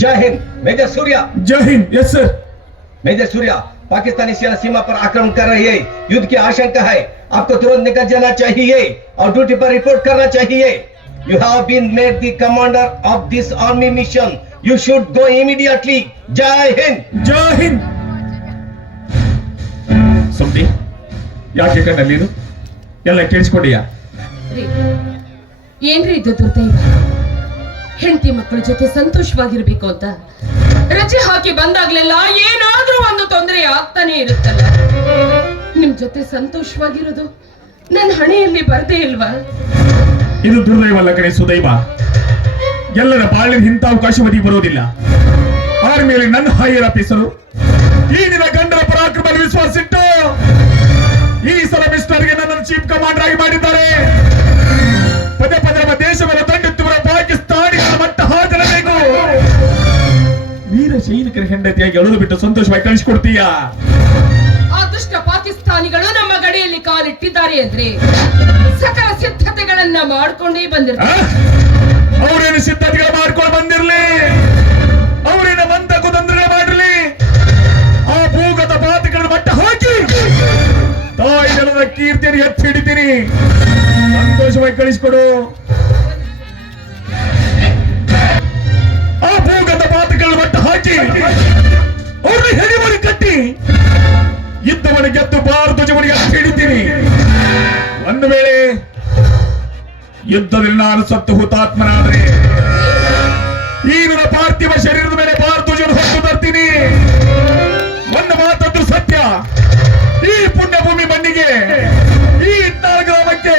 जय हिंद मेजर सूर्या। जय Hind. Yes sir. Major Surya, Pakistani सेना सीमा पर आक्रमण कर रही है, युद्ध की आशंका है, आपको तुरंत निकल जाना चाहिए और ड्यूटी पर रिपोर्ट करना चाहिए। You have been made the commander of this army mission, you should go immediately. जय हिंद। जय हिंद। ಸುಮ್ನಿ ಯಾಕೆ ಕಣ್ಣಲ್ಲಿ ಇದು ಎಲ್ಲ ಕೇಳಿಸ್ಕೊಂಡಿಯಾ? ಏನ್ರಿ ಇದು ದುರ್ದೈವ? ಹೆಂಡತಿ ಮಕ್ಕಳ ಜೊತೆ ಸಂತೋಷವಾಗಿರ್ಬೇಕು ಅಂತ ರಜೆ ಹಾಕಿ ಬಂದಾಗ್ಲೆಲ್ಲ ಏನಾದ್ರೂ ಒಂದು ತೊಂದರೆ ಆಗ್ತಾನೆ ಇರುತ್ತಲ್ಲ. ನಿಮ್ ಜೊತೆ ಸಂತೋಷವಾಗಿರೋದು ನನ್ನ ಹಣೆಯಲ್ಲಿ ಬರ್ದೇ ಇಲ್ವಾ? ಇದು ದುರ್ದೈವಲ್ಲ ಕಡೆ ಸುದೈವ. ಎಲ್ಲರ ಬಾಳಿನ ಇಂಥ ಅವಕಾಶ ಒದಗಿ ಬರೋದಿಲ್ಲ. ಆರ್ಮಿಯಲ್ಲಿ ನನ್ನ ಹೈಯರ್ ಆಫೀಸರು ಈ ದಿನ ಗಂಡರ ಪರಾಕ್ರಮ ವಿಶ್ವಾಸ ಇಟ್ಟು ಈ ಸಲ ಮಿಸ್ಟರ್ಗೆ ನನ್ನನ್ನು ಚೀಫ್ ಕಮಾಂಡರ್ ಆಗಿ ಮಾಡಿದ್ದಾರೆ. ಪದೇ ಪದೇ ನಮ್ಮ ದೇಶವನ್ನು ದಂಡೆತ್ತುವ ಪಾಕಿಸ್ತಾನಿಗಳ ಮಟ್ಟ ಹಾಕಲೇಬೇಕು. ವೀರ ಸೈನಿಕರ ಹೆಂಡತಿಯಾಗಿ ಅಳುದು ಬಿಟ್ಟು ಸಂತೋಷವಾಗಿ ಕಳಿಸಿಕೊಡ್ತೀಯಾ? ಆ ದುಷ್ಟ ಪಾಕಿಸ್ತಾನಿಗಳು ನಮ್ಮ ಗಡಿಯಲ್ಲಿ ಕಾಲಿಟ್ಟಿದ್ದಾರೆ ಅಂದ್ರೆ ಸಕಲ ಸಿದ್ಧತೆಗಳನ್ನ ಮಾಡ್ಕೊಂಡೇ ಬಂದಿರ್ತಾರೆ. ಅವರೇನು ಸಿದ್ಧತೆಗಳು ಮಾಡ್ಕೊಂಡು ಬಂದಿರ್ಲಿ, ಅವರೇನು ಮಂತ ಕುತಂತ್ರಗಳು ಮಾಡಿರ್ಲಿ, ಆ ಭೂಗತ ಪಾತಗಳನ್ನು ಮಟ್ಟ ಹಾಕಿ ತಾಯಿ ನೆಲದ ಕೀರ್ತಿಯನ್ನು ಎತ್ತಿ ಹಿಡಿತೀನಿ. ಸಂತೋಷವಾಗಿ ಕಳಿಸಿಕೊಡು. ಆ ಭೂಗತ ಪಾತಗಳನ್ನು ಮಟ್ಟ ಹಾಕಿ ಅವ್ರನ್ನ ಹೆಡಿಮರಿ ಕಟ್ಟಿ ಯುದ್ಧವನ್ನು ಗೆದ್ದು ಭಾರತ ಜವನಿಗೆ ಎತ್ತಿ ಹಿಡಿತೀನಿ. ಒಂದು ವೇಳೆ ಯುದ್ಧದಲ್ಲಿ ನಾನು ಸತ್ತು ಹುತಾತ್ಮನಾದ್ರೆ ಈ ನನ್ನ ಪಾರ್ಥಿವ ಶರೀರದ ಮೇಲೆ ಭಾರತ ಜನ ಹೊತ್ತು ತರ್ತೀನಿ. ಒಂದು ಮಾತದ್ದು ಸತ್ಯ, ಈ ಪುಣ್ಯ ಭೂಮಿ ಮಣ್ಣಿಗೆ, ಈ 14 ಗ್ರಾಮಕ್ಕೆ